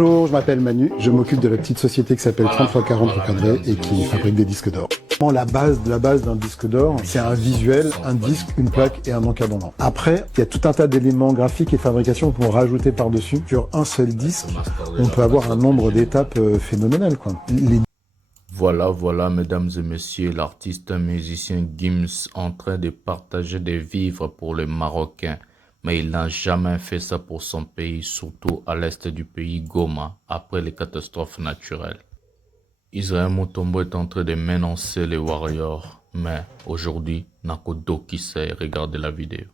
Bonjour, je m'appelle Manu, je m'occupe de la petite société qui s'appelle 30x40 recadré et qui fabrique des disques d'or. La base d'un disque d'or, c'est un visuel, un disque, une plaque et un encadrement. Après, il y a tout un tas d'éléments graphiques et de fabrication qu'on peut rajouter par-dessus. Sur un seul disque, on peut avoir un nombre d'étapes phénoménal, quoi. Voilà, mesdames et messieurs, l'artiste musicien Gims en train de partager des vivres pour les Marocains. Mais il n'a jamais fait ça pour son pays, surtout à l'est du pays, Goma, après les catastrophes naturelles. Israël Mutombo est en train de menacer les Warriors, mais aujourd'hui, Nakodo qui sait, regardez la vidéo.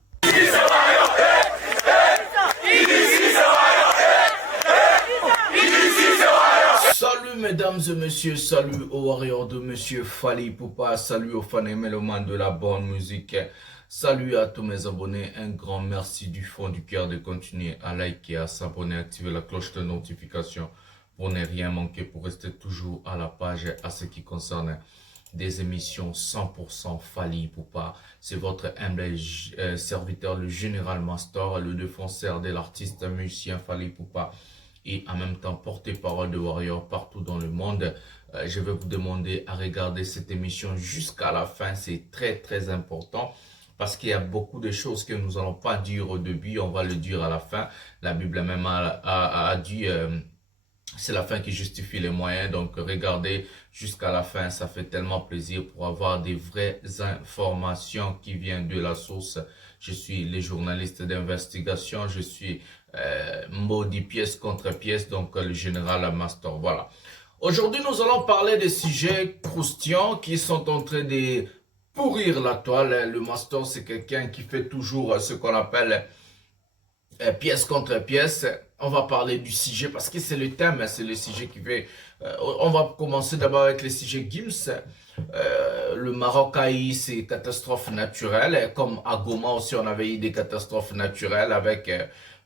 Salut mesdames et messieurs, salut aux warriors de monsieur Fally Ipupa, salut aux fans et mélomanes de la bonne musique, salut à tous mes abonnés, un grand merci du fond du cœur de continuer à liker, à s'abonner, activer la cloche de notification pour ne rien manquer, pour rester toujours à la page à ce qui concerne des émissions 100% Fally Ipupa. C'est votre humble serviteur, le Général Master, le défenseur de l'artiste musicien Fally Ipupa, et en même temps porte-parole de Warrior partout dans le monde. Je vais vous demander à regarder cette émission jusqu'à la fin. C'est très important parce qu'il y a beaucoup de choses que nous allons pas dire au début, on va le dire à la fin. La Bible même a dit c'est la fin qui justifie les moyens. Donc regardez jusqu'à la fin, ça fait tellement plaisir pour avoir des vraies informations qui viennent de la source. Je suis le journaliste d'investigation, je suis maudit pièce contre pièce, donc le général Master. Voilà. Aujourd'hui, nous allons parler des sujets croustillants qui sont en train de pourrir la toile. Le Master, c'est quelqu'un qui fait toujours ce qu'on appelle pièce contre pièce. On va parler du sujet parce que c'est le thème, c'est le sujet qui fait. On va commencer d'abord avec le sujet Gims. Le Maroc a eu ses catastrophes naturelles, comme à Goma aussi on avait eu des catastrophes naturelles avec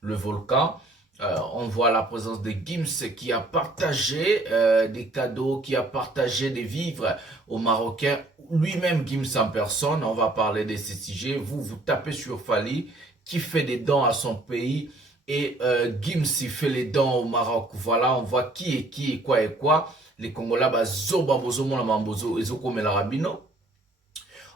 le volcan. On voit la présence de Gims qui a partagé des cadeaux, qui a partagé des vivres aux Marocains. Lui-même Gims en personne, on va parler de ces sujets. Vous tapez sur Fally qui fait des dons à son pays et Gims il fait les dons au Maroc. Voilà, on voit qui et quoi et quoi. Les Congolais, bah, zoba bozo mona mambozo ezoko melarabino.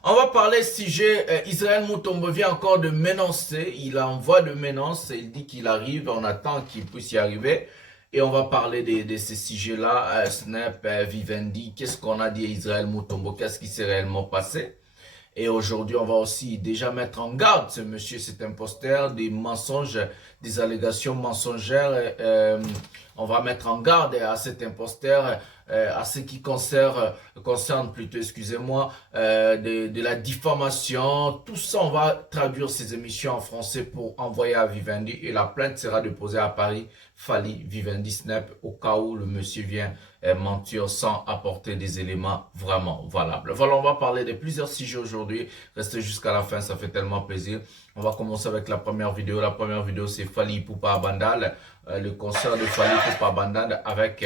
On va parler sujet, Israël Mutombo vient encore de menacer, il envoie de menaces, il dit qu'il arrive, on attend qu'il puisse y arriver. Et on va parler de ces sujets-là, Snap, Vivendi, qu'est-ce qu'on a dit à Israël Mutombo, qu'est-ce qui s'est réellement passé. Et aujourd'hui, on va aussi déjà mettre en garde ce monsieur, cet imposteur, des mensonges, des allégations mensongères. On va mettre en garde à cet imposteur, à ce qui concerne plutôt, excusez-moi, de la diffamation. Tout ça, on va traduire ces émissions en français pour envoyer à Vivendi. Et la plainte sera déposée à Paris, Fally, Vivendi, Snap, au cas où le monsieur vient mentir sans apporter des éléments vraiment valables. Voilà, on va parler de plusieurs sujets aujourd'hui. Restez jusqu'à la fin, ça fait tellement plaisir. On va commencer avec la première vidéo. La première vidéo, c'est Fally Ipupa à Bandal, le concert de Fally Ipupa à Bandal avec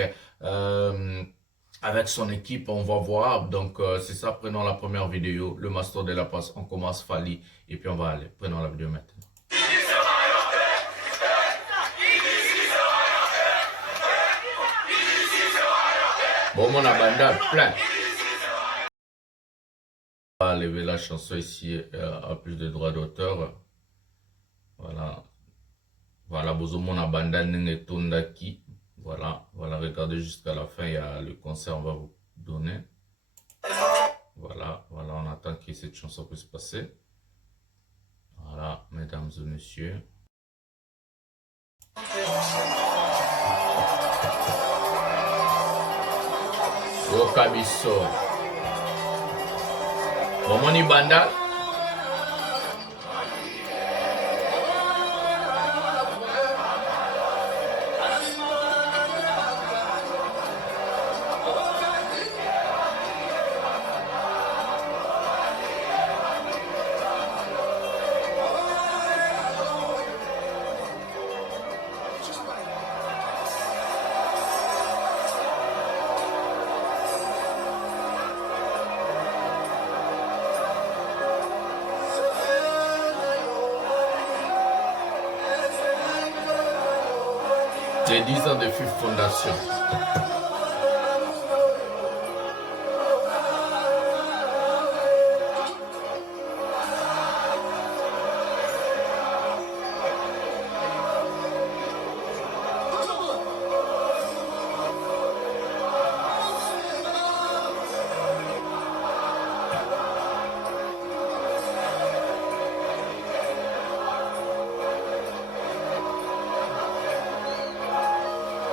son équipe, on va voir. Donc, c'est ça, prenons la première vidéo, le master de la passe. On commence Fally et puis on va aller. Prenons la vidéo maintenant. Bon, mon abandon plein. On va lever la chanson ici à plus de droits d'auteur. Voilà. Voilà, bozo mon abandon nenge tondaki. Voilà, regardez jusqu'à la fin, il y a le concert, on va vous donner. Voilà, on attend que cette chanson puisse passer. Voilà, mesdames et messieurs. Yo kabiso. Bomoni banda. Les 10 ans de FIF Fondation.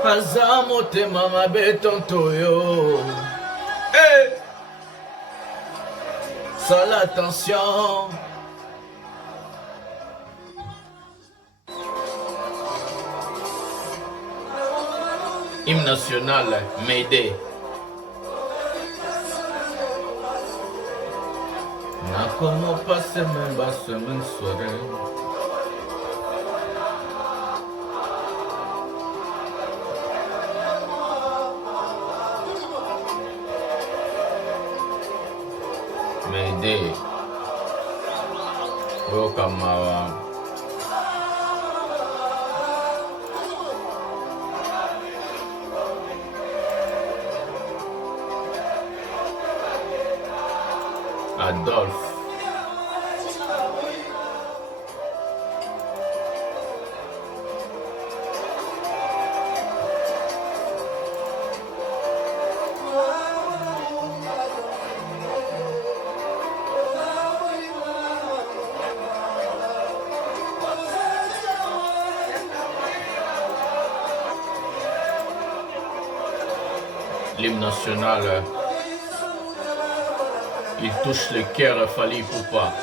Aza motema mabe tonto yo. Hey! Sala attention. Hymne national, Mayday. Nakomo pase memba semen sore. Mayday. Okamawa. Adolphe. L'hymne national, il touche le cœur, Fally Ipupa.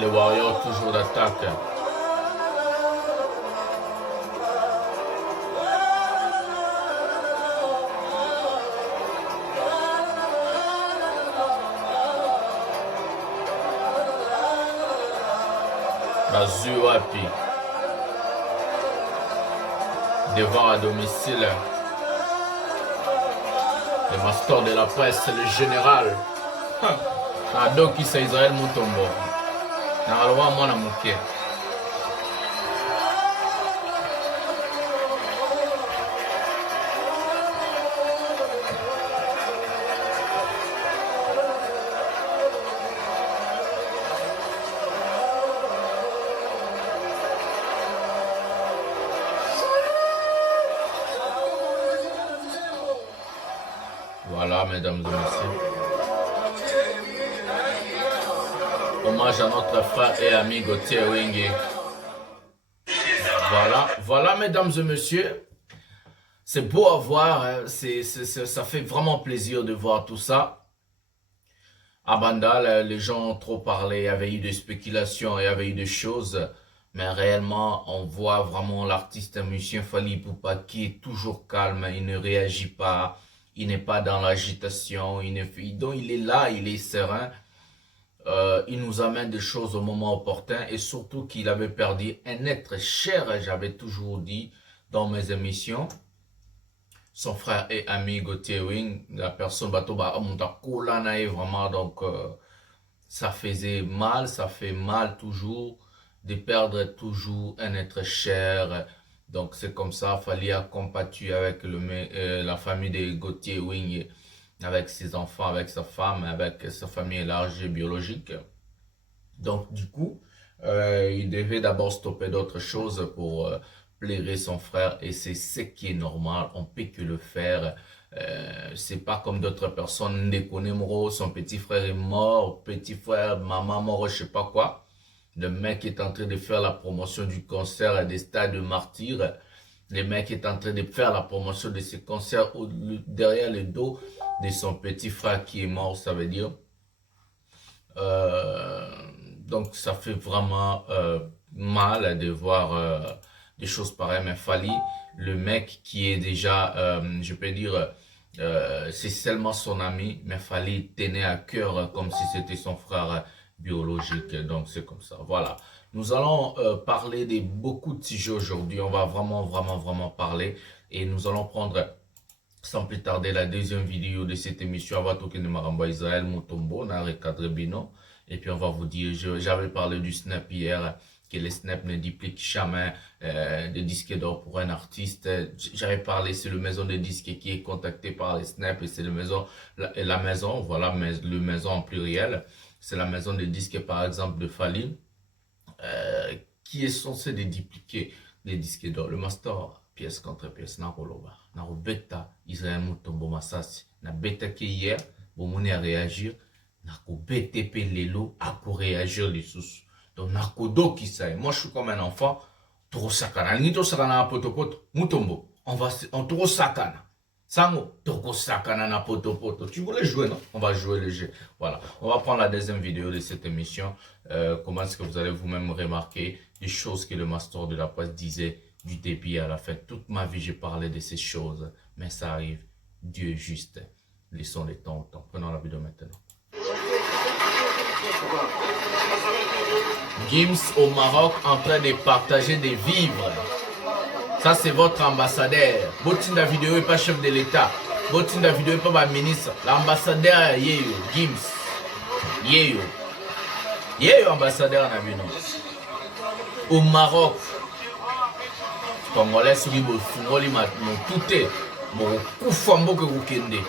Les Warriors toujours d'attaque. Bazuapi devant à domicile le master de la presse, le général Adoki Israël Mutombo Naralwa Mwana Muke. Voilà, mesdames et messieurs. Hommage à notre frère et ami Gauthier Wenge. Voilà, mesdames et messieurs. C'est beau à voir, hein. Ça fait vraiment plaisir de voir tout ça. À Banda, les gens ont trop parlé, il y avait eu des spéculations, il y avait eu des choses. Mais réellement, on voit vraiment l'artiste musicien Fally Ipupa qui est toujours calme, il ne réagit pas. Il n'est pas dans l'agitation, donc il est là, il est serein. Il nous amène des choses au moment opportun et surtout qu'il avait perdu un être cher, j'avais toujours dit dans mes émissions. Son frère et ami Gauthier Wing, la personne Batoba Amuntakoulanae vraiment, donc ça faisait mal, ça fait mal toujours de perdre toujours un être cher. Donc c'est comme ça, Fally a combattu avec la famille de Gauthier Wing, avec ses enfants, avec sa femme, avec sa famille élargie biologique. Donc du coup, il devait d'abord stopper d'autres choses pour plairer son frère et c'est ce qui est normal, on peut que le faire. C'est pas comme d'autres personnes, Ndekone Moro, son petit frère est mort, petit frère, maman mort, je sais pas quoi. Le mec est en train de faire la promotion du concert des Stades de Martyrs. Le mec est en train de faire la promotion de ce concert derrière le dos de son petit frère qui est mort, ça veut dire. Donc ça fait vraiment mal de voir des choses pareilles. Mais Fally, le mec qui est déjà, je peux dire, c'est seulement son ami, mais Fally tenait à cœur comme si c'était son frère biologique, donc c'est comme ça, voilà. Nous allons parler de beaucoup de sujets aujourd'hui, on va vraiment parler et nous allons prendre Sans plus tarder, la deuxième vidéo de cette émission, va toquer de Maramba Israël Mutombo, on a recadré Bino. Et puis on va vous dire, j'avais parlé du snap hier, que le snap ne duplique jamais de disques d'or pour un artiste. J'avais parlé, c'est le maison de disques qui est contacté par les snaps, et c'est la maison, voilà, le maison en pluriel. C'est la maison de disques, par exemple, de Fally, qui est censé de dupliquer les disques d'or. Le master, pièce contre pièce, na roloba, na robeta, Israël Mutombo Masasi, na beta qui hier, bon, on est à réagir. Nako BTP Lelo à réagir les sous. Donc Nako do qui ça. Moi je suis comme un enfant. Toro sakana. Ni to sakana poto poto. Mutombo. On toro sakana. Sango. Toro sakana na poto poto. Tu voulais jouer non? On va jouer le jeu. Voilà. On va prendre la deuxième vidéo de cette émission. Comment est-ce que vous allez vous-même remarquer des choses que le master de la presse disait du début à la fin. Toute ma vie j'ai parlé de ces choses. Mais ça arrive. Dieu est juste. Laissons le temps au temps. Prenons la vidéo maintenant. Gims au Maroc en train de partager des vivres. Ça c'est votre ambassadeur. Botinda vidéo est pas chef de l'État. Botinda vidéo est pas ma ministre. L'ambassadeur Yeyo Gims. Yeyo. Yeyo ambassadeur Nabino. Au Maroc. Congolais souri bo fungoli mat mon touté. Mon kufambo que vous kende.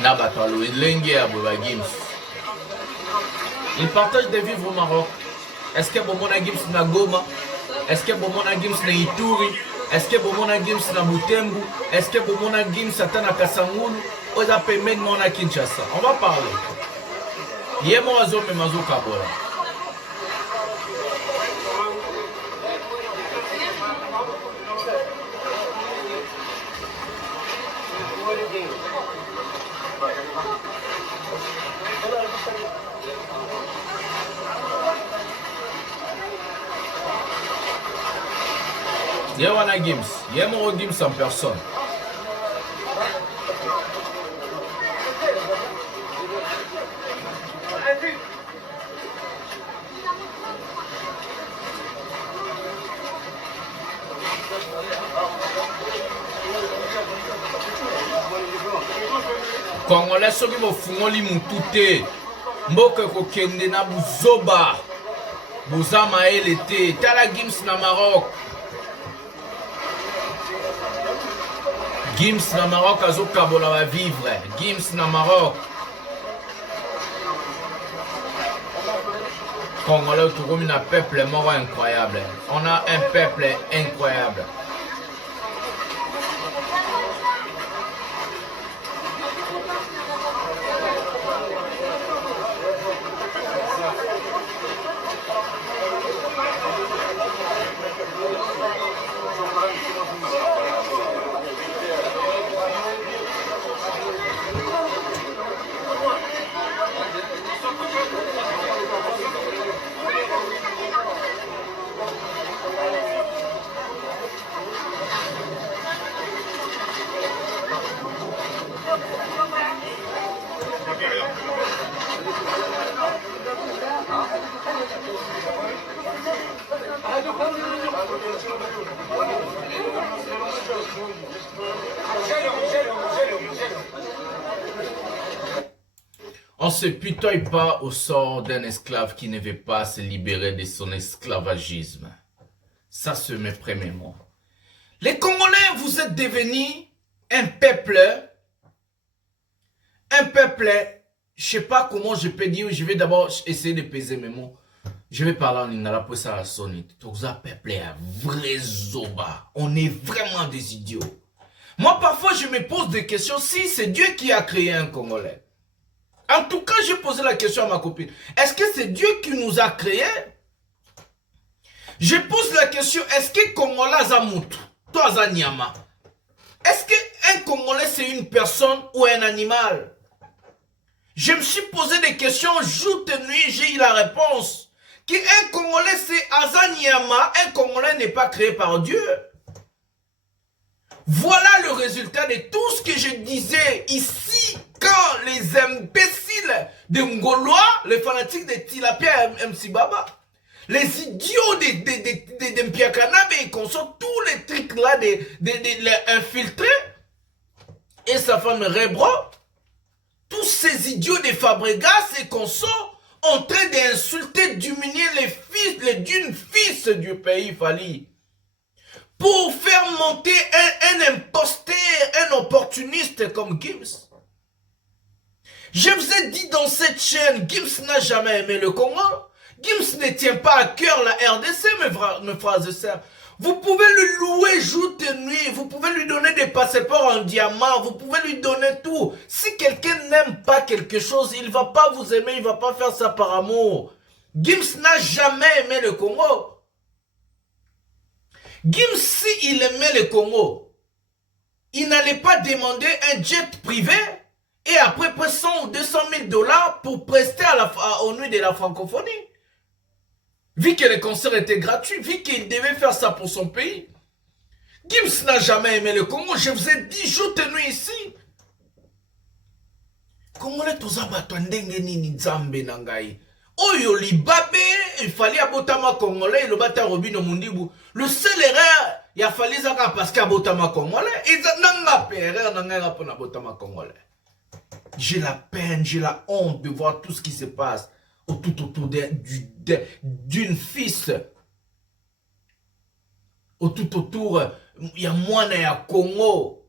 Nabatalo et Lengue à Boba Gims. Il partage des vivres au Maroc. Est-ce que Bomona Gims na Goma? Est-ce que Bomona Gims na Ituri? Est-ce que Bomona Gims na Butembo? Est-ce que Bomona Gims atana Kasangulu? Oza payment mona Kinshasa. On va parler. Yemo azo me mazo kabola. Yewana Gims, Yemo Gims en personne. Congolais soki bofungoli mutu te mboka kokende na buzoba boza mayele te tala Gims na Maroc. Gims na Maroc azo kabola va vivre. Gims na Maroc. Congolais tout comme un peuple mort incroyable. On a un peuple incroyable. On se pitoie pas au sort d'un esclave qui ne veut pas se libérer de son esclavagisme. Ça, c'est mes premiers mots. Les Congolais, vous êtes devenus un peuple, je sais pas comment je peux dire, je vais d'abord essayer de peser mes mots. Je vais parler en lingala pour ça à sonner. Tout ça, peuple est un vrai zoba. On est vraiment des idiots. Moi, parfois, je me pose des questions. Si c'est Dieu qui a créé un Congolais. En tout cas, j'ai posé la question à ma copine. Est-ce que c'est Dieu qui nous a créés? Je pose la question, est-ce que Congolais Zamoutou, toi Zanyama, est-ce qu'un Congolais c'est une personne ou un animal? Je me suis posé des questions, jour et nuit, j'ai eu la réponse. Qu'un Congolais c'est Azanyama, un Congolais n'est pas créé par Dieu. Voilà le résultat de tout ce que je disais ici quand les imbéciles de Ngoloa, les fanatiques de Tilapia et MC Baba, Les idiots de Mpiakanabe et consorts, tous les trucs là, les infiltrés, et sa femme Rebro, tous ces idiots de Fabregas et consorts, en train d'insulter, d'humilier les fils du pays, Fali. Pour faire monter un imposteur, un opportuniste comme Gims. Je vous ai dit dans cette chaîne, Gims n'a jamais aimé le Congo. Gims ne tient pas à cœur la RDC, mes frères et sœurs. Vous pouvez lui louer jour et nuit, vous pouvez lui donner des passeports en diamant, vous pouvez lui donner tout. Si quelqu'un n'aime pas quelque chose, il ne va pas vous aimer, il ne va pas faire ça par amour. Gims n'a jamais aimé le Congo. Gims, s'il aimait le Congo, il n'allait pas demander un jet privé et après 100 ou 200 000 dollars pour prester aux nuits de la francophonie. Vu que les concerts étaient gratuits, vu qu'il devait faire ça pour son pays. Gims n'a jamais aimé le Congo. Je vous ai dit jour et nuit ici. Congolais tous abatondenge nini nzambe nangai. Oyo libabe, il fallait abotama congolais, il bata robino mundibu. Le seul erreur, il a fallu zaka parce qu'il abotama congolais. Il n'a pas erreur nanga pour abotama congolais. J'ai la peine, j'ai la honte de voir tout ce qui se passe tout autour d'une fils. Tout autour, il y a moi et à Congo.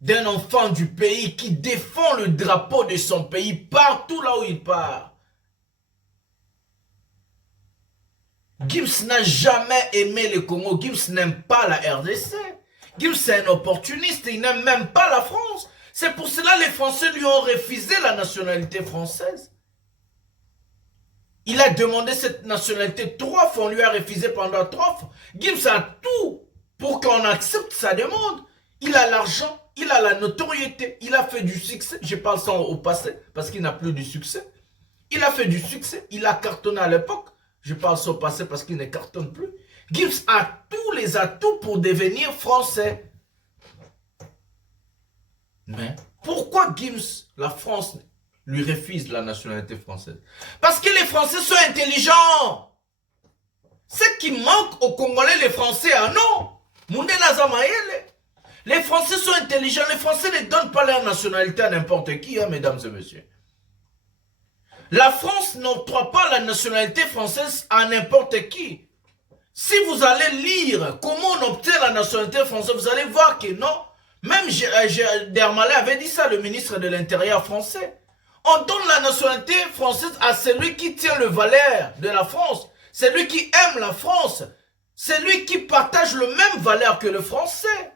D'un enfant du pays qui défend le drapeau de son pays partout là où il part. Gims n'a jamais aimé le Congo. Gims n'aime pas la RDC. Gims est un opportuniste. Il n'aime même pas la France. C'est pour cela que les Français lui ont refusé la nationalité française. Il a demandé cette nationalité 3 fois. On lui a refusé pendant 3 fois. Gims a tout pour qu'on accepte sa demande. Il a l'argent. Il a la notoriété. Il a fait du succès. Je parle ça au passé parce qu'il n'a plus du succès. Il a fait du succès. Il a cartonné à l'époque. Je parle ça au passé parce qu'il ne cartonne plus. Gims a tous les atouts pour devenir français. Mais pourquoi Gims, la France, lui refuse la nationalité française? Parce que les Français sont intelligents. Ce qui manque aux Congolais, les Français, ah non. Les Français sont intelligents. Les Français ne donnent pas leur nationalité à n'importe qui, hein, mesdames et messieurs. La France n'octroie pas la nationalité française à n'importe qui. Si vous allez lire comment on obtient la nationalité française, vous allez voir que non. Même Dermalé avait dit ça, le ministre de l'Intérieur français. On donne la nationalité française à celui qui tient le valeur de la France. Celui qui aime la France. Celui qui partage le même valeur que le français.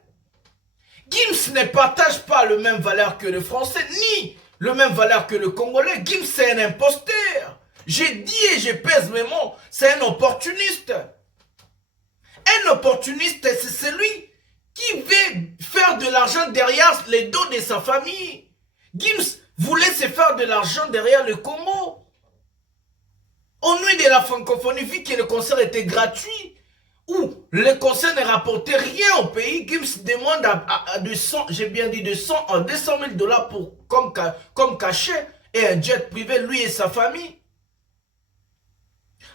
Gims ne partage pas le même valeur que le français, ni le même valeur que le Congolais. Gims, c'est un imposteur. J'ai dit et je pèse mes mots. C'est un opportuniste. Un opportuniste, c'est celui qui veut faire de l'argent derrière les dos de sa famille. Gims voulait se faire de l'argent derrière le Congo. Au nuit de la francophonie, vu que le concert était gratuit, où le concert ne rapportait rien au pays, Gims demande de 100, j'ai bien dit de 100 à 200 000 dollars comme cachet et un jet privé, lui et sa famille.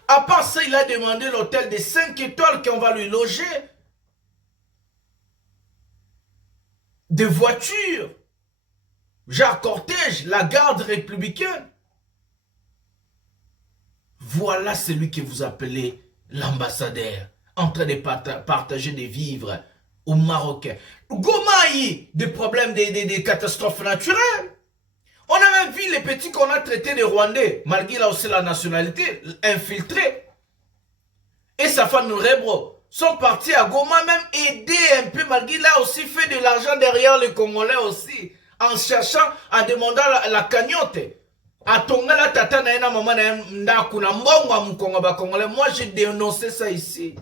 À part ça, il a demandé l'hôtel de 5 étoiles qu'on va lui loger. Des voitures. Genre cortège, la garde républicaine. Voilà celui que vous appelez l'ambassadeur, en train de partager des vivres aux Marocains. Gomaï, des problèmes, des catastrophes naturelles. On a même vu les petits qu'on a traités de Rwandais, malgré là aussi la nationalité, infiltrés. Et sa femme Rebro sont partis à Goma, même aider un peu, malgré là aussi fait de l'argent derrière les Congolais aussi, en cherchant, en demandant la cagnotte. Moi j'ai dénoncé ça ici.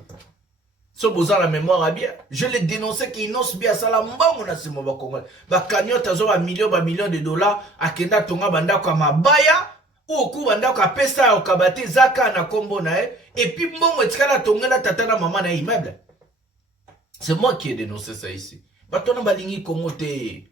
Si vous avez la mémoire bien, je l'ai dénoncé qu'il n'ose bien ça la mbongo na simo ba Congolais. Ba cagnotte azo ba millions de dollars akenda tonga banda kwa mabaya ou ku banda kwa pesa okabate zaka na kombo na et puis mbongo etikala tonga na tata na maman na immeuble. C'est moi qui ai dénoncé ça ici. Batona balingi Congo te.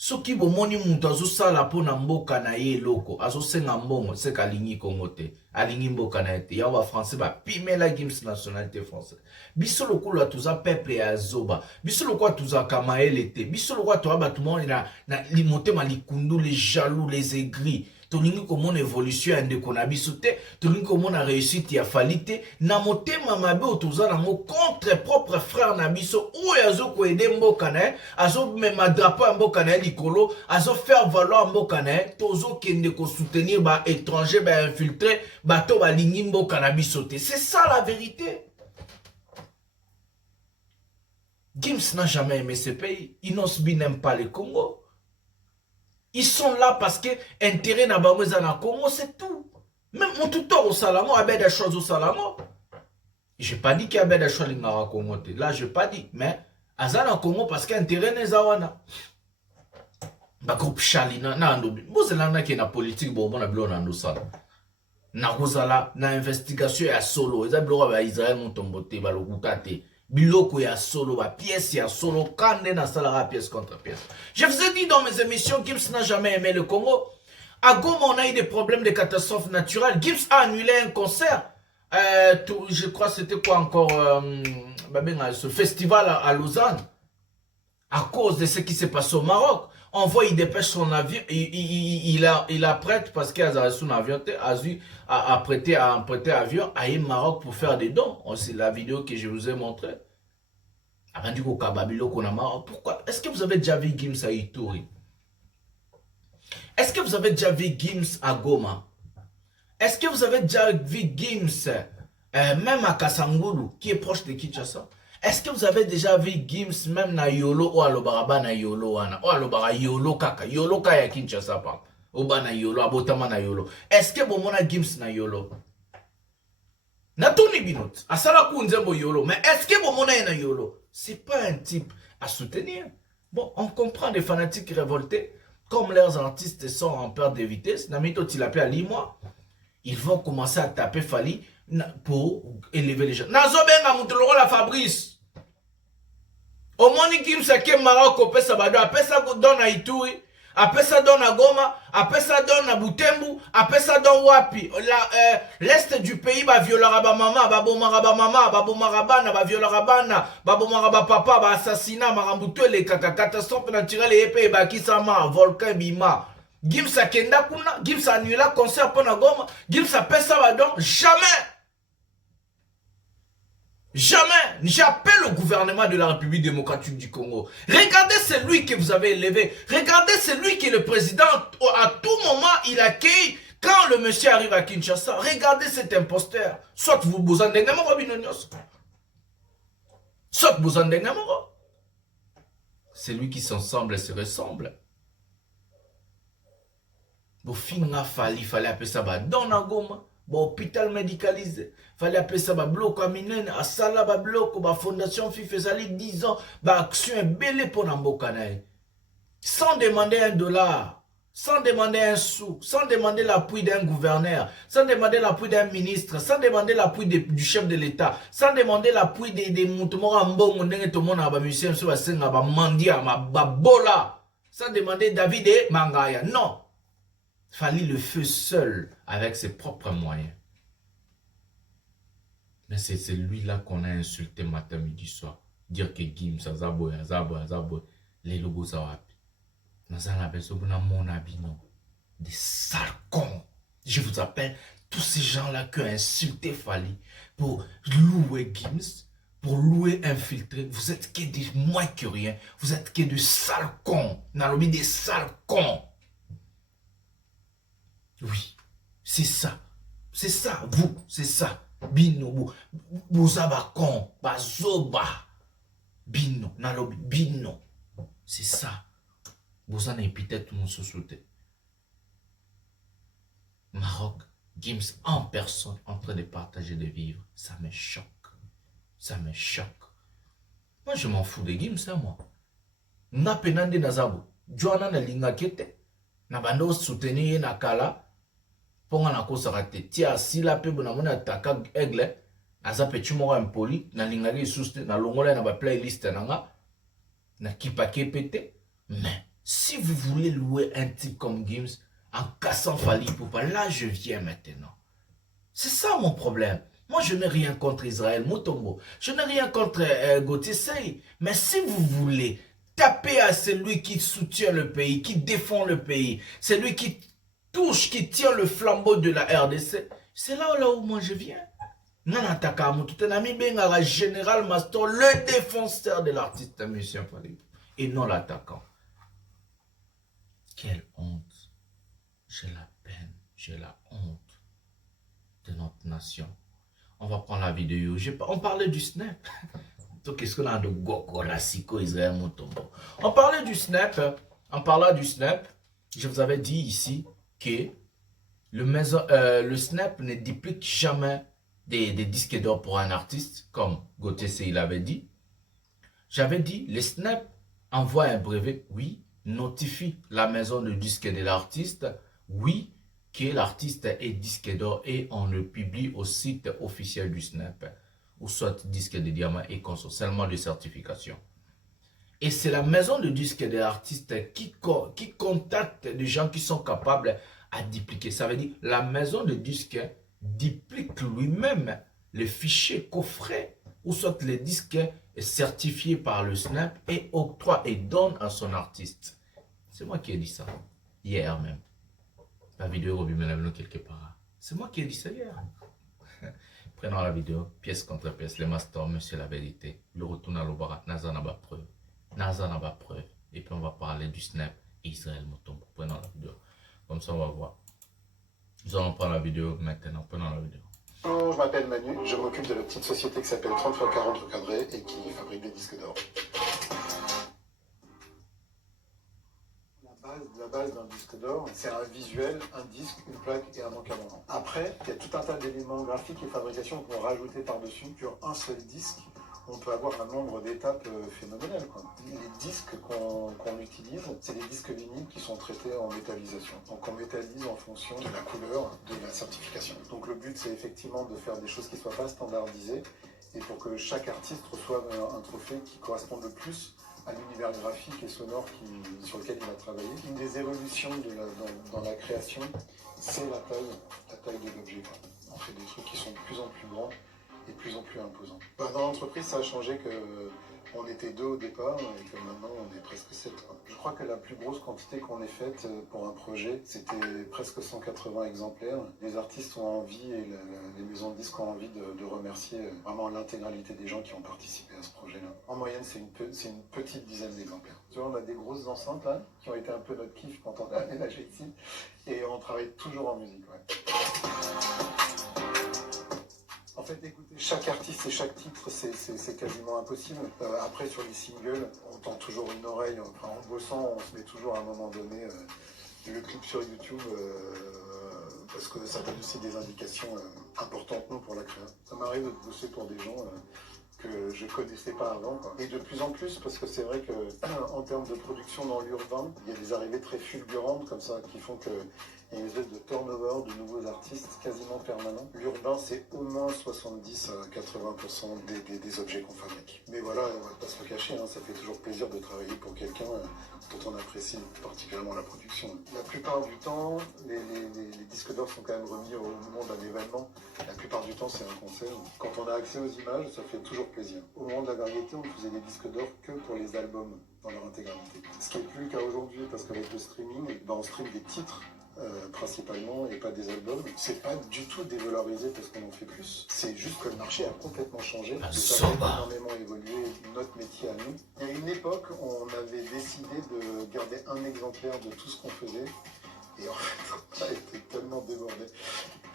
Soki bomoni mutu azosala pona mboka na ye eloko, azosenga mbongo, c'est kalingi Congo te, alingi mboka na ye te. Ya ba français ba pimela Gims nationalité française. Biso lokolo tuza peuple ya zoba. Biso lokolo tuza kamaele te. Biso lokolo to ba tout monde na limotema likundu, les jaloux, les aigris. Tolingi komona évolution ya ndeko na biso te, tolingi komona réussite ya Fally te, na motema mabe otoza nango contre propre frère na biso oyo azoko aider mboka na ye, azo mema drapeau ya mboka na ye likolo, azo faire valoir mboka na ye, tozo kende ko soutenir ba étranger ba infiltré, bato balingi mboka na biso te. C'est ça la vérité. Gims n'a jamais aimé ce pays, Inosbi n'aime pas le Congo. Ils sont là parce que intérêt na bango na Congo, c'est tout. Même mon tuteur au Salamo, Abed a choisi au Salamo. J'ai pas dit qu'il y a Abed a choisi au Congo. Là, j'ai pas dit. Mais, Azana Congo parce qu'intérêt n'est zawana. Ba groupe Charlie, na andobi. Bozelana qui est na politique, bon, on a blon ando sala. Na rozala, na investigation ya solo. Eza blora ba Israël mon tombote, ba lokutate. Biloko ya solo, ba pièce ya solo, kande na salara pièce contre pièce. Je vous ai dit dans mes émissions, Gims n'a jamais aimé le Congo. À Goma, on a eu des problèmes de catastrophes naturelles. Gims a annulé un concert. Je crois que c'était quoi encore ce festival à Lausanne. À cause de ce qui s'est passé au Maroc. On voit, il dépêche son avion, il a prêté parce qu'il a son avion, a prêté avion à Maroc pour faire des dons. C'est la vidéo que je vous ai montrée. Pourquoi? Est-ce que vous avez déjà vu Gims à Ituri? Est-ce que vous avez déjà vu Gims à Goma? Est-ce que vous avez déjà vu Gims même à Kasangulu, qui est proche de Kinshasa? Est-ce que vous avez déjà vu Gims même na Yolo ou Alobaraba na Yolo wana? Ou Alobara Yolo kaka. Yolo kaya Kinshasa pa. Oba na Yolo, abotama na Yolo. Est-ce que vous mona Gims na Yolo? Na Tony Binot. Asala kunzembo Yolo. Mais est-ce que vous mona na Yolo? C'est pas un type à soutenir. Bon, on comprend des fanatiques révoltés. Comme leurs artistes sont en perte de vitesse. Namito Tilapé à Limois. Ils vont commencer à taper Fally pour élever les gens. Nazobenga mutuloko la Fabrice. Au moni Gims a ke Maroc au pesa bado, apè ça don na Ituri, apè ça don na Goma, apè ça don na Butembu, apè ça don wapi. L'est du pays ba violera ba mama, ba bomara ba mama, ba bomara bana, ba violera bana, ba bomara ba papa, ba assassinat, marambutu les kaka catastrophe naturelle et épée ba kisama, volcan bima. Gims a kenda kuna, Gims a annulé concert pour na Goma, Gims a pè ça bado, jamais. Jamais. J'appelle au gouvernement de la République démocratique du Congo. Regardez celui que vous avez élevé. Regardez celui qui est le président. À tout moment, il accueille quand le monsieur arrive à Kinshasa. Regardez cet imposteur. Soit vous vous en dégamez, soit vous en dégamez. Celui qui s'ensemble se ressemble. Bon, finna fallait appeler ça dans la Goma. Bon, hôpital médicalisé. Fallait appeler ça bloc à Minen, à Sala, bloc, ba fondation FIFESALI 10 ans, ba action belé pour Nambokanae. Sans demander $1, sans demander un sou, sans demander l'appui d'un gouverneur, sans demander l'appui d'un ministre, sans demander l'appui du chef de l'État, sans demander l'appui des mouvements en bon, musiciens, mandia, bola, sans demander David et Mangaya. Non. Fallait le feu seul avec ses propres moyens. Mais c'est celui-là qu'on a insulté matin, midi, soir. Dire que Gims, Azabo, les logos Zawapi. Des sales cons. Je vous appelle tous ces gens-là qui ont insulté Fally pour louer Gims, pour louer infiltré. Vous êtes que des moins que rien. Vous êtes que des sales cons. Nalobi des sales cons. Oui, c'est ça. C'est ça, vous, c'est ça. Bino, Bouzabakon, Bazoba. Bino, Nalobi, Bino. C'est ça. Vous en avez peut-être mon société. Maroc, Gims en personne en train de partager des vivres. Ça me choque. Ça me choque. Moi, je m'en fous de Gims, ça, moi. Na penande nazabo. Joana na linga kete. Na bando soutenir na kala. Ponga na kosaka te tia asila pe bona mona ataka aigle aza petit moko impoli na lingaki suste na longola na ba playlist nanga na kipake pete mais si vous voulez louer un type comme Gims en cassant Fally Ipupa, là je viens maintenant. C'est ça mon problème. Moi je n'ai rien contre Israël Mutombo. Je n'ai rien contre Gauthier Sey. Mais si vous voulez taper à celui qui soutient le pays, qui défend le pays, celui qui touche, qui tient le flambeau de la RDC, c'est là où moi je viens. Nana Takamoto, Tenami Bengara, Général Mastor, le défenseur de l'artiste M. Fally, et non l'attaquant. Quelle honte. J'ai la peine, j'ai la honte de notre nation. On va prendre la vidéo. On parlait du snap. Donc, qu'est-ce qu'on a de Goko, la Siko, Israël Mutombo? On parlait du snap. En parlant du snap, je vous avais dit ici que le snap ne duplique jamais des disques d'or pour un artiste, comme Gauthier il avait dit. J'avais dit, le snap envoie un brevet, oui, notifie la maison de disque de l'artiste, oui, que l'artiste est disque d'or et on le publie au site officiel du snap, ou soit disque de diamant et consort, seulement de certification. Et c'est la maison de disque de l'artiste qui contacte des gens qui sont capables à dupliquer. Ça veut dire la maison de disque duplique lui-même le fichier coffret ou soit le disque est certifié par le Snap et octroie et donne à son artiste. C'est moi qui ai dit ça hier même. La vidéo quelque part. C'est moi qui ai dit ça hier. Prenons la vidéo, pièce contre pièce, les masters, monsieur la vérité. Le retour à l'Obara, Naza n'a pas preuve. Naza n'a pas preuve. Et puis on va parler du Snap et Israël Mutombo. Prenons la vidéo. Comme ça on va voir. Nous allons prendre la vidéo maintenant. Prenons la vidéo. Je m'appelle Manu, je m'occupe de la petite société qui s'appelle 30x40 recadré et qui fabrique des disques d'or. La base d'un disque d'or, c'est un visuel, un disque, une plaque et un encadrement. Après, il y a tout un tas d'éléments graphiques et fabrication qu'on va rajouter par-dessus. Sur un seul disque, on peut avoir un nombre d'étapes phénoménales, quoi. Les disques qu'on utilise, c'est des disques vinyles qui sont traités en métallisation. Donc on métallise en fonction de la couleur de la certification. Donc le but, c'est effectivement de faire des choses qui ne soient pas standardisées et pour que chaque artiste reçoive un trophée qui corresponde le plus à l'univers graphique et sonore sur lequel il a travaillé. Une des évolutions dans la création, c'est la taille de l'objet. On fait des trucs qui sont de plus en plus grands et de plus en plus imposants. Dans l'entreprise, ça a changé qu'on était 2 au départ et que maintenant on est presque 7. Je crois que la plus grosse quantité qu'on ait faite pour un projet, c'était presque 180 exemplaires. Les artistes ont envie et les maisons de disques ont envie de remercier vraiment l'intégralité des gens qui ont participé à ce projet-là. En moyenne, c'est une petite dizaine d'exemplaires. Tu vois, on a des grosses enceintes là, qui ont été un peu notre kiff quand on a aménagé ici. Et on travaille toujours en musique. Ouais. En fait, écouter chaque artiste et chaque titre, c'est quasiment impossible. Après, sur les singles, on tend toujours une oreille. Enfin, en bossant, on se met toujours à un moment donné le clip sur YouTube parce que ça donne aussi des indications importantes nous, pour la création. Ça m'arrive de bosser pour des gens que je connaissais pas avant, quoi. Et de plus en plus, parce que c'est vrai que en termes de production dans l'urbain, il y a des arrivées très fulgurantes comme ça qui font que il y a une espèce de turnover de nouveaux artistes quasiment permanent. L'urbain, c'est au moins 70 à 80% des objets qu'on fabrique. Mais voilà, on va pas se le cacher, hein, ça fait toujours plaisir de travailler pour quelqu'un dont on apprécie particulièrement la production. La plupart du temps, les disques d'or sont quand même remis au moment d'un événement. La plupart du temps, c'est un concert. Quand on a accès aux images, ça fait toujours plaisir. Au moment de la variété, on faisait des disques d'or que pour les albums dans leur intégralité. Ce qui n'est plus le cas aujourd'hui, parce qu'avec le streaming, on stream des titres principalement et pas des albums. C'est pas du tout dévalorisé parce qu'on en fait plus. C'est juste que le marché a complètement changé. Et ça a énormément évolué notre métier à nous. Il y a une époque, on avait décidé de garder un exemplaire de tout ce qu'on faisait. Et en fait, on a été tellement débordé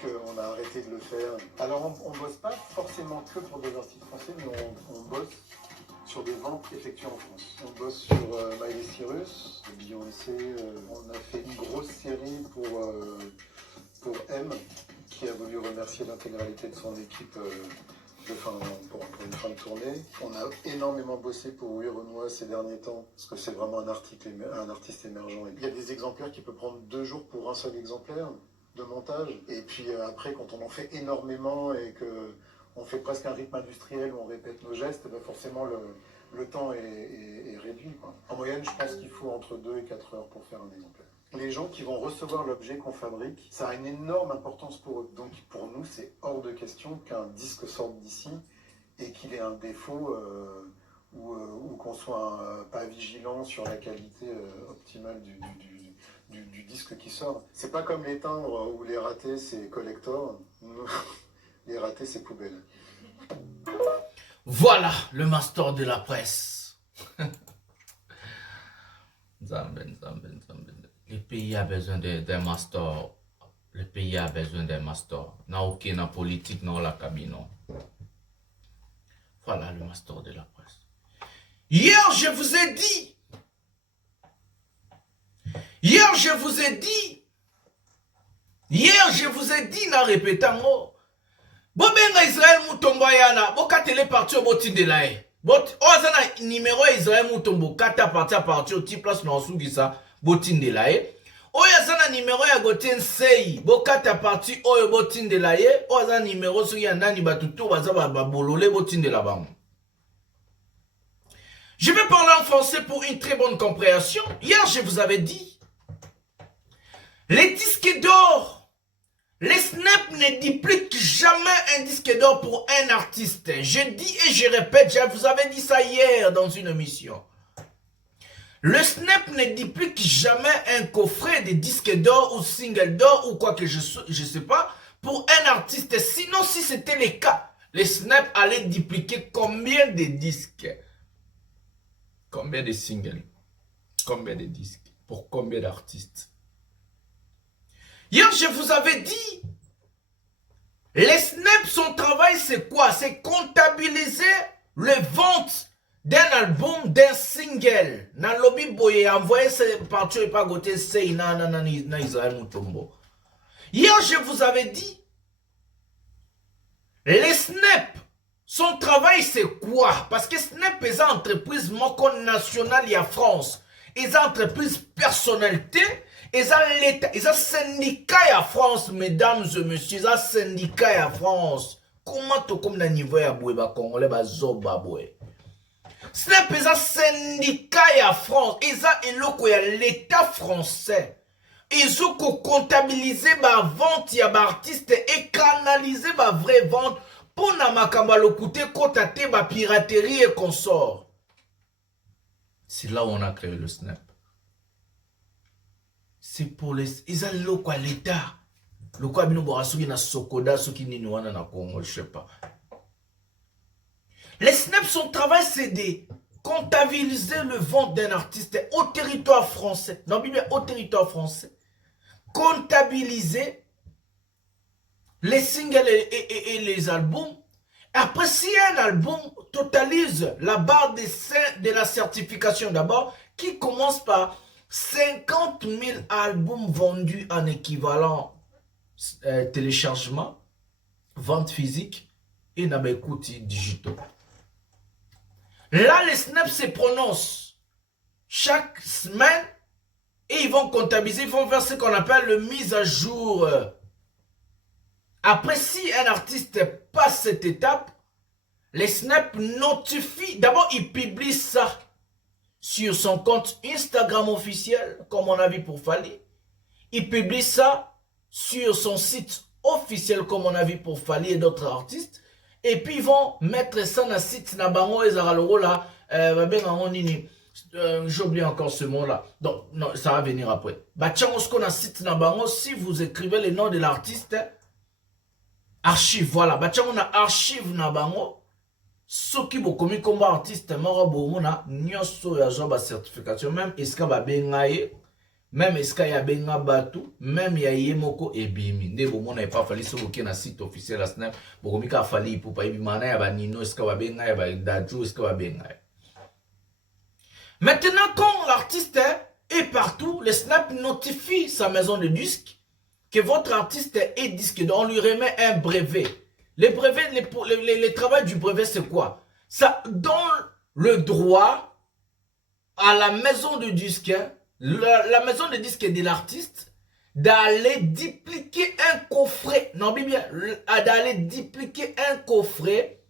qu'on a arrêté de le faire. Alors on bosse pas forcément que pour des artistes français, mais on bosse sur des ventes effectuées en France. On bosse sur Miley Cyrus, Beyoncé, on a fait une grosse série pour M, qui a voulu remercier l'intégralité de son équipe pour une fin de tournée. On a énormément bossé pour Louis Renoir ces derniers temps, parce que c'est vraiment un artiste émergent. Il y a des exemplaires qui peuvent prendre 2 jours pour un seul exemplaire de montage, et puis après, quand on en fait énormément et que on fait presque un rythme industriel où on répète nos gestes, ben forcément le temps est réduit, quoi. En moyenne, je pense qu'il faut entre 2 et 4 heures pour faire un exemplaire. Les gens qui vont recevoir l'objet qu'on fabrique, ça a une énorme importance pour eux. Donc pour nous, c'est hors de question qu'un disque sorte d'ici et qu'il ait un défaut ou qu'on soit pas vigilant sur la qualité optimale du disque qui sort. C'est pas comme les timbres où les ratés c'est collector, les ratés c'est poubelle. Voilà le master de la presse. Zamben. Le pays a besoin d'un master. Le pays a besoin d'un master. N'a aucune politique, non la cabine. Voilà le master de la presse. Hier, je vous ai dit. Hier, je vous ai dit, na répétant. Bobenga Israël Moutombo yana, bokatele parti au botin de la haie. Ozana numéro Israël Moutombo, kata parti à parti au ti place na osugisa, botin de la haie. Oyazana numéro ya goten sei, bokata parti oyo botin de la haie. Ozana numéro sugi ya nani batutu, wazaba babolole botin de la banque. Je vais parler en français pour une très bonne compréhension. Hier, je vous avais dit, les disques d'or, les snaps ne dupliquent jamais un disque d'or pour un artiste. Je dis et je répète, je vous avais dit ça hier dans une émission. Le snap ne duplique jamais un coffret de disques d'or ou single d'or ou quoi que je sais pas pour un artiste. Sinon, si c'était le cas, les snaps allaient dupliquer combien de disques? Combien de singles? Combien de disques? Pour combien d'artistes? Hier, je vous avais dit, les snaps, son travail, c'est quoi? C'est comptabiliser le vente d'un album, d'un single. Nan lobby boye, envoyer ce parti et pas goté sei na Israël Moutombo. Hier, je vous avais dit, les snaps, son travail, c'est quoi? Parce que Snap est une entreprise nationale en France. Ils ont entreprise personnalité. Ils ont l'État. Ils ont syndicat en France, mesdames et messieurs. Ils ont syndicat en France. Comment tu comme dans niveau ya boué congolais ba zoba boué. Snap est un syndicat en France. Ils ont l'État français. Ils ont comptabilisé ma vente ya ba artiste et canalisé ma vraie vente. Pour na makamba lokoute kotate ba piraterie et consort. C'est là où on a créé le Snap. C'est pour les... Ils ont quoi l'État. Le quoi bino borasuki na Sokoda, soki nini wana na Congo, je sais pas. Les Snap, son travail, c'est de comptabiliser le vente d'un artiste au territoire français. Non, bien au territoire français. Comptabiliser les singles et les albums. Après, si un album totalise la barre de la certification d'abord, qui commence par 50 000 albums vendus en équivalent téléchargement, vente physique et n'abécouti digitaux. Là, les snaps se prononcent chaque semaine et ils vont comptabiliser, ils vont faire ce qu'on appelle le mise à jour. Après, si un artiste passe cette étape, les snaps notifient, d'abord ils publient ça sur son compte Instagram officiel, comme on a vu pour Fally. Il publie ça sur son site officiel, comme on a vu pour Fally et d'autres artistes. Et puis ils vont mettre ça dans le site Nabango et Zaraloro là. J'oublie encore ce mot-là. Donc, non, ça va venir après. Bah, tiens, on se connaît site Nabango. Si vous écrivez le nom de l'artiste, archive, voilà. Bah, tiens, on a archive Nabango. Ceux qui ont commis comme artiste, Marabomona, Nyoso Yazoba certification, même Eska Babengaye, même Eska Yabenga Batu, même Yayemoko et Bimi. Ne Bomona n'est pas fallu sur aucun site officiel à Snap. Bomika Fally pour pas y mana Yaba Nino, Eska Babenga, Yaba Dadju, Eska Babenga. Maintenant, quand l'artiste est partout, le Snap notifie sa maison de disques que votre artiste est disque d'or. On lui remet un brevet. Les brevets, les travail du brevet, c'est quoi? Ça donne le droit à la maison de disque, la maison de disque de l'artiste, d'aller dupliquer un coffret. Non, bien, d'aller dupliquer un coffret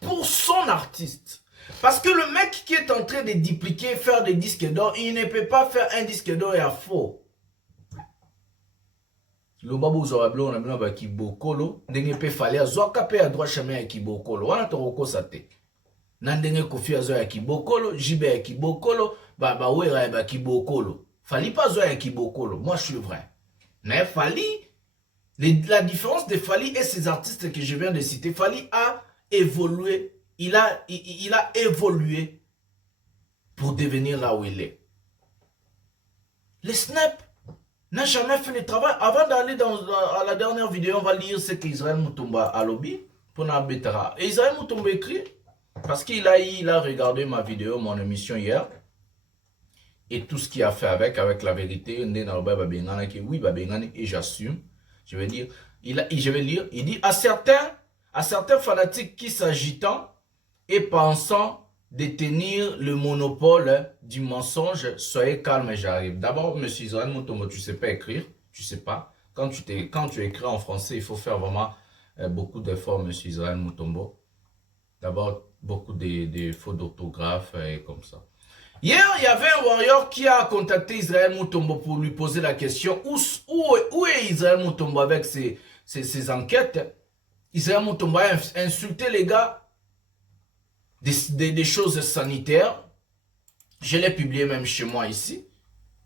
pour son artiste. Parce que le mec qui est en train de dupliquer, faire des disques d'or, il ne peut pas faire un disque d'or et à faux. Le babu zorablo on a mis un kibokolo, ndenge pe fallait à zoaka pe à droit chemin à kibokolo. Wana toroko sate. Nandenge kofi à zoya kibokolo, jibe à kibokolo, ba wera ba kibokolo. Fallait pas zoya kibokolo. Moi je suis vrai. Mais Fally, la différence de Fally et ces artistes que je viens de citer, Fally a évolué. Il a évolué pour devenir là où il est. Le Snap n'a jamais fait le travail. Avant d'aller à la dernière vidéo, on va lire ce qu'Israël Mutomba a lobby pour Nabetara. Et Israël Mutomba écrit, parce qu'il a regardé ma vidéo, mon émission hier, et tout ce qu'il a fait avec la vérité, et j'assume, je vais dire, je vais lire, il dit à certains fanatiques qui s'agitant et pensant détenir le monopole du mensonge, soyez calme, j'arrive. D'abord, monsieur Israël Mutombo, tu ne sais pas écrire, tu ne sais pas. Quand tu écris en français, il faut faire vraiment beaucoup d'efforts, monsieur Israël Mutombo. D'abord, beaucoup de fautes d'orthographe et comme ça. Hier, il y avait un warrior qui a contacté Israël Mutombo pour lui poser la question où est Israël Mutombo avec ses enquêtes. Israël Mutombo a insulté les gars. Des choses sanitaires. Je l'ai publié même chez moi ici.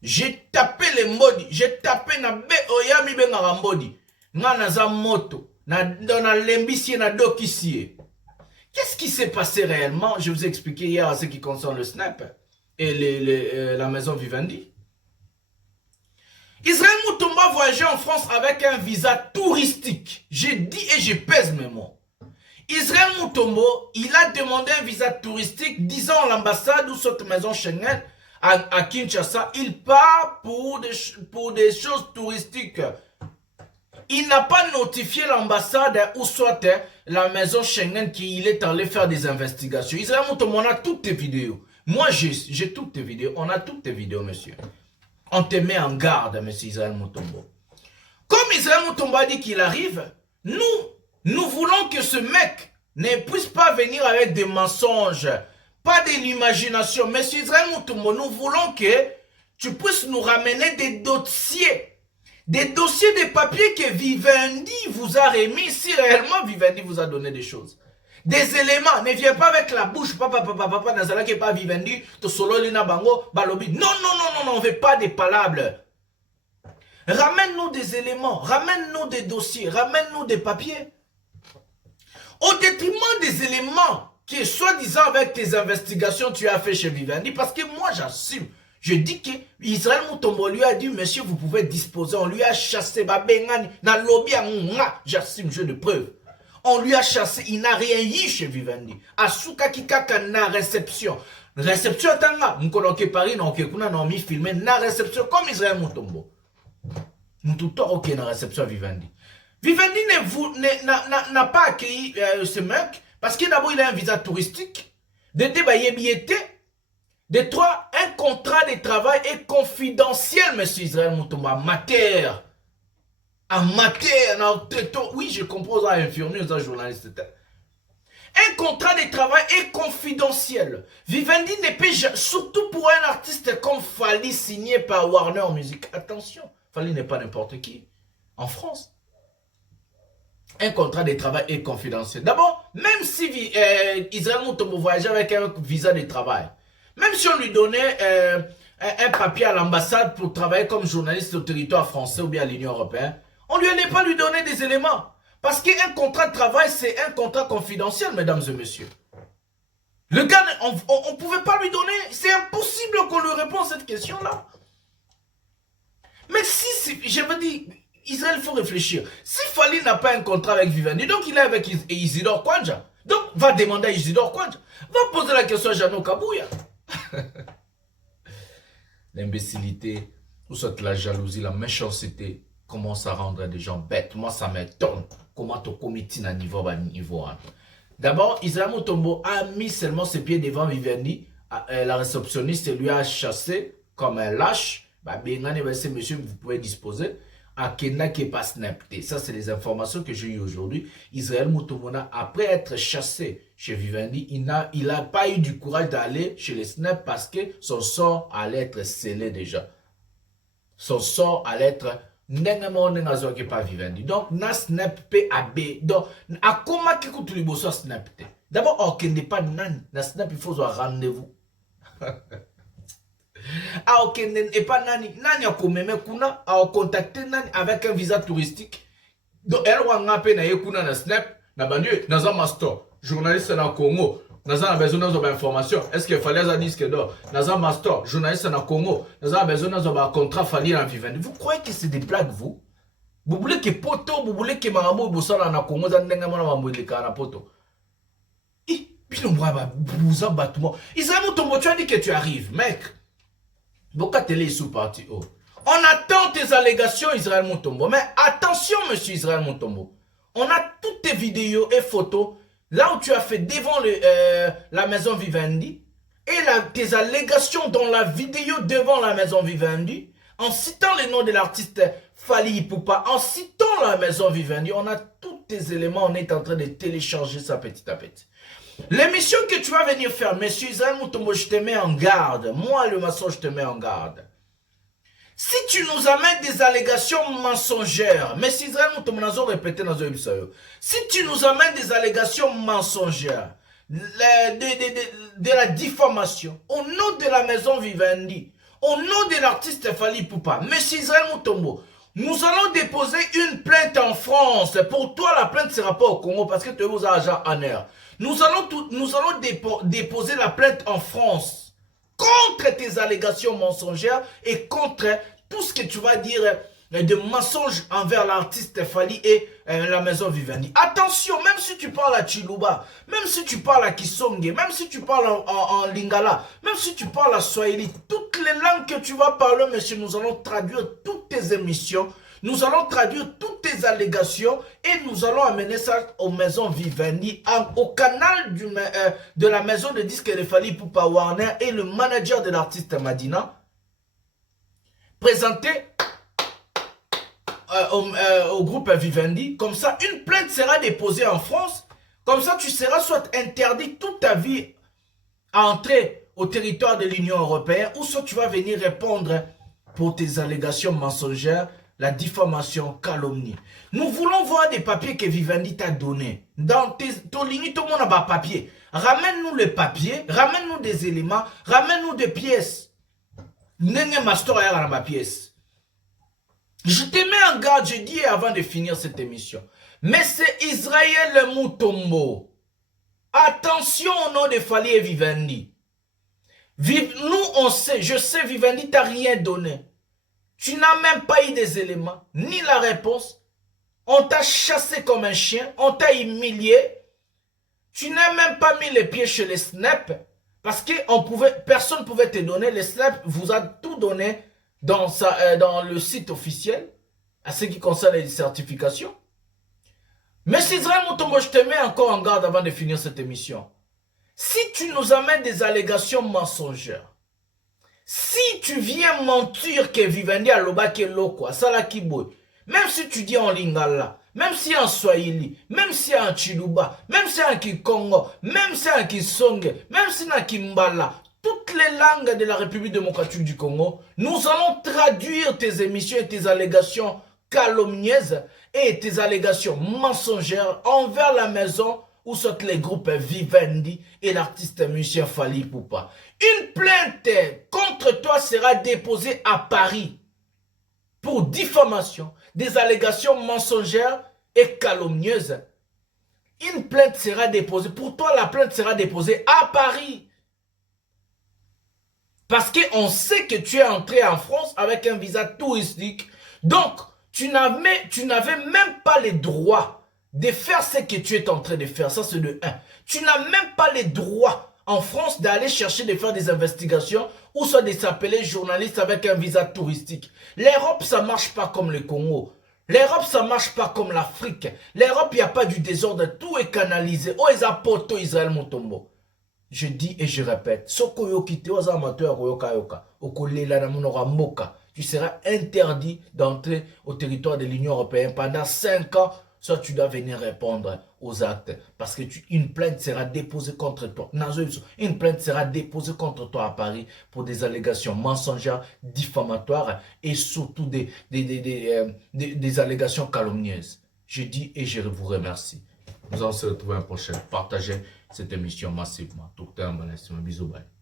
J'ai tapé les mbodi. J'ai tapé na be oyami benga mbodi. Nga naza moto. Na lembisi na dokisi. Qu'est-ce qui s'est passé réellement? Je vous ai expliqué hier à ce qui concerne le Snap et la maison Vivendi. Israël Mutomba voyageait en France avec un visa touristique. J'ai dit et je pèse mes mots. Israël Mutombo, il a demandé un visa touristique, disant à l'ambassade ou cette maison Schengen à Kinshasa, il part pour des choses touristiques. Il n'a pas notifié l'ambassade ou soit la maison Schengen qu'il est allé faire des investigations. Israël Mutombo, on a toutes tes vidéos. Moi, j'ai toutes tes vidéos. On a toutes tes vidéos, monsieur. On te met en garde, monsieur Israël Mutombo. Comme Israël Mutombo a dit qu'il arrive, nous voulons que ce mec ne puisse pas venir avec des mensonges, pas de l'imagination. Monsieur Israël Mutombo, nous voulons que tu puisses nous ramener des dossiers de papiers que Vivendi vous a remis, si réellement Vivendi vous a donné des choses. Des éléments, ne viens pas avec la bouche, papa, Nazala qui n'est pas Vivendi, to solo lina bango, balobi. Non, on ne veut pas des palabres. Ramène-nous des éléments, ramène-nous des dossiers, ramène-nous des papiers. Au détriment des éléments qui, soi-disant, avec tes investigations, tu as fait chez Vivendi. Parce que moi, j'assume. Je dis que Israël Mutombo lui a dit, monsieur, vous pouvez disposer. On lui a chassé. J'assume, j'ai de preuves. On lui a chassé. Il n'a rien eu chez Vivendi. Asuka Kikaka na réception. Réception, tanga. Mkoloke Paris, non, kuna non mi filmé. Na réception, comme Israël Mutombo. Mtuto, ok, na réception Vivendi. Vivendi n'a pas accueilli ce mec parce que d'abord il a un visa touristique. De deux, il était. De trois, un contrat de travail est confidentiel, monsieur Israël Mutombo, en matière. Oui, je comprends, aux infirmiers, aux journalistes. Un contrat de travail est confidentiel. Vivendi ne peut jamais, surtout pour un artiste comme Fally signé par Warner Music. Attention, Fally n'est pas n'importe qui. En France. Un contrat de travail est confidentiel. D'abord, même si Israël Mutombo voyageait avec un visa de travail, même si on lui donnait un papier à l'ambassade pour travailler comme journaliste au territoire français ou bien à l'Union européenne, on ne lui allait pas lui donner des éléments. Parce qu'un contrat de travail, c'est un contrat confidentiel, mesdames et messieurs. Le gars, on ne pouvait pas lui donner, c'est impossible qu'on lui réponde à cette question-là. Mais si, je veux dire, Israël, il faut réfléchir. Si Fally n'a pas un contrat avec Vivendi, donc il est avec Isidore Kwanja. Donc, va demander à Isidore Kwanja. Va poser la question à Jeannot Kabouya. L'imbécilité, ou soit la jalousie, la méchanceté commence à rendre des gens bêtes. Moi, ça m'étonne comment ton comité à niveau. D'abord, Israël Mutombo a mis seulement ses pieds devant Vivendi. La réceptionniste lui a chassé comme un lâche. Monsieur, vous pouvez disposer. Akenda qui est pas snapté. Ça, c'est les informations que j'ai eues aujourd'hui. Israël Mutomona, après être chassé chez Vivendi, il n'a pas eu du courage d'aller chez les snaps parce que son sort allait être scellé déjà. Son sort allait être pas Vivendi. Donc, na snap PAB. Donc, à comment qui coûte le bosso snapté? D'abord, ok, n'est pas nan. Na snap, il faut un rendez-vous. Ah ok, et pas nani. Nani a commémé kuna, a contacté nani avec un visa touristique. Donc, elle a un peu na kuna na snap, na bandu, dans un master. Journaliste na Congo. Nous avons besoin d'informations. Est-ce qu'il fallait un disque d'or? Nous avons un master, journaliste na Congo. Nous avons besoin d'un contrat fallu en Vivendi. Vous croyez que c'est des blagues, vous? Vous voulez que poto, vous voulez que Marambo Boussala na Congo, vous avez besoin d'un poto. Et puis, nous avons battement. Israël Mutombo, tu as dit que tu arrives, mec. Boka télé sous parti. Oh. On attend tes allégations, Israël Mutombo. Mais attention, monsieur Israël Mutombo. On a toutes tes vidéos et photos là où tu as fait devant la maison Vivendi et tes allégations dans la vidéo devant la maison Vivendi en citant le nom de l'artiste Fally Ipupa, en citant la maison Vivendi. On a tous tes éléments. On est en train de télécharger ça petit à petit. L'émission que tu vas venir faire, monsieur Israël Mutombo, je te mets en garde. Moi, le maçon, je te mets en garde. Si tu nous amènes des allégations mensongères, monsieur Israël Mutombo, nous avons répété dans un épisode. Si tu nous amènes des allégations mensongères, de la diffamation, au nom de la maison Vivendi, au nom de l'artiste Fally Ipupa, monsieur Israël Mutombo, nous allons déposer une plainte en France. Pour toi, la plainte ne sera pas au Congo parce que tu es aux agents en air. Nous allons déposer la plainte en France contre tes allégations mensongères et contre tout ce que tu vas dire de mensonges envers l'artiste Fally et la maison Vivendi. Attention, même si tu parles à Chiluba, même si tu parles à Kisonge, même si tu parles en Lingala, même si tu parles à Swahili, toutes les langues que tu vas parler, monsieur, nous allons traduire toutes tes émissions. Nous allons traduire toutes tes allégations et nous allons amener ça aux maisons Vivendi, au canal de la maison de disques de Fally Ipupa Warner et le manager de l'artiste Madina. Présenté au groupe Vivendi. Comme ça, une plainte sera déposée en France. Comme ça, tu seras soit interdit toute ta vie à entrer au territoire de l'Union européenne ou soit tu vas venir répondre pour tes allégations mensongères, la diffamation, calomnie. Nous voulons voir des papiers que Vivendi t'a donnés. Dans ton ligne, tout le monde a des papiers. Ramène-nous les papiers, ramène-nous des éléments, ramène-nous des pièces. N'enge master à ma pièce. Je te mets en garde, je dis avant de finir cette émission. Mais c'est Israël Mutombo. Attention au nom de Fally et Vivendi. Nous, on sait, je sais, Vivendi t'a rien donné. Tu n'as même pas eu des éléments, ni la réponse. On t'a chassé comme un chien, on t'a humilié. Tu n'as même pas mis les pieds chez les snaps parce que personne ne pouvait te donner. Les snaps vous a tout donné dans le site officiel à ce qui concerne les certifications. Mais si Israël Mutombo, je te mets encore en garde avant de finir cette émission. Si tu nous amènes des allégations mensongères, si tu viens mentir que Vivendi a loba ke loko, sala kiboy, même si tu dis en lingala, même si en swahili, même si en chiluba, même si en kikongo, même si en kisonge, même si en kimbala, toutes les langues de la République démocratique du Congo, nous allons traduire tes émissions et tes allégations calomnieuses et tes allégations mensongères envers la maison où sont les groupes Vivendi et l'artiste musicien Fally Ipupa. Une plainte contre toi sera déposée à Paris pour diffamation, des allégations mensongères et calomnieuses. Une plainte sera déposée, pour toi la plainte sera déposée à Paris. Parce qu'on sait que tu es entré en France avec un visa touristique. Donc, tu n'avais même pas les droits de faire ce que tu es en train de faire. Ça, c'est le 1. Tu n'as même pas les droits en France d'aller chercher de faire des investigations ou soit de s'appeler journaliste avec un visa touristique. L'Europe, ça ne marche pas comme le Congo. L'Europe, ça ne marche pas comme l'Afrique. L'Europe, il n'y a pas du désordre. Tout est canalisé. Oh, ils apportent Israël Mutombo. Je dis et je répète, tu seras interdit d'entrer au territoire de l'Union européenne pendant 5 ans, soit tu dois venir répondre aux actes. Parce que une plainte sera déposée contre toi. Une plainte sera déposée contre toi à Paris pour des allégations mensongères, diffamatoires et surtout des allégations calomnieuses. Je dis et je vous remercie. Nous allons se retrouver un prochain. Partagez cette émission massivement. Tout le temps, bisous, bye.